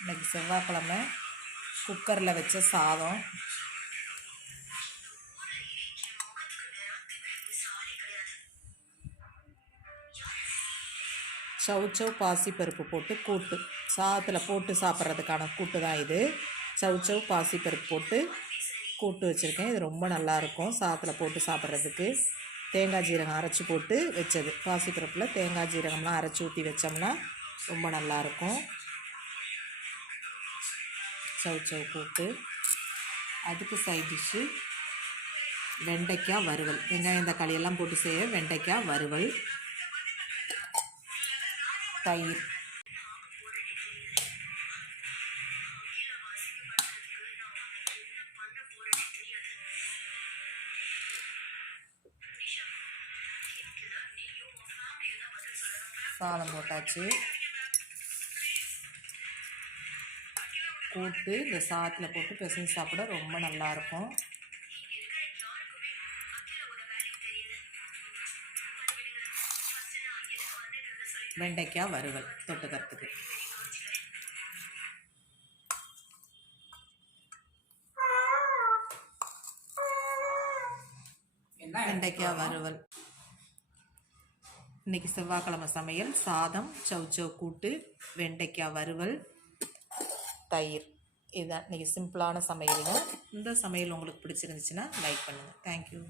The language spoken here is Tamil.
இன்றைக்கி செவ்வாய்க்கிழமை குக்கரில் வச்ச சாதம். சவுச்சவ் பாசிப்பருப்பு போட்டு கூட்டு. சாதத்தில் போட்டு சாப்பிட்றதுக்கான கூட்டு தான் இது. சவுச்சவ் பாசிப்பருப்பு போட்டு கூட்டு வச்சுருக்கேன். இது ரொம்ப நல்லாயிருக்கும் சாதத்தில் போட்டு சாப்பிட்றதுக்கு. தேங்காய் ஜீரகம் அரைச்சி போட்டு வச்சது. பாசிப்பருப்பில் தேங்காய் ஜீரகம்லாம் அரைச்சி ஊற்றி வச்சோம்னா ரொம்ப நல்லாயிருக்கும் சவு சவு போட்டு அதுக்கு சைட் டிஷ்ஷு வெண்டைக்காய் வறுவல். வெங்காயம் தக்காளி எல்லாம் போட்டு செய்ய வெண்டைக்காய் வறுவல். தயிர். சாதம் போட்டாச்சு. போட்டு இந்த சாதத்தில் போட்டு பிசைஞ்சு சாப்பிட ரொம்ப நல்லாயிருக்கும். வெண்டைக்காய் வறுவல் தொட்டுக்கிறதுக்கு. வெண்டைக்காய் வறுவல். இன்னைக்கு செவ்வாய்க்கிழமை சமையல். சாதம் சவுச்சவ் கூட்டு வெண்டைக்காய் வறுவல். தயிர். இதுதான் இன்றைக்கி சிம்பிளான சமையலுங்க. இந்த சமையல் உங்களுக்கு பிடிச்சிருந்துச்சுன்னா லைக் பண்ணுங்கள் தேங்க்யூ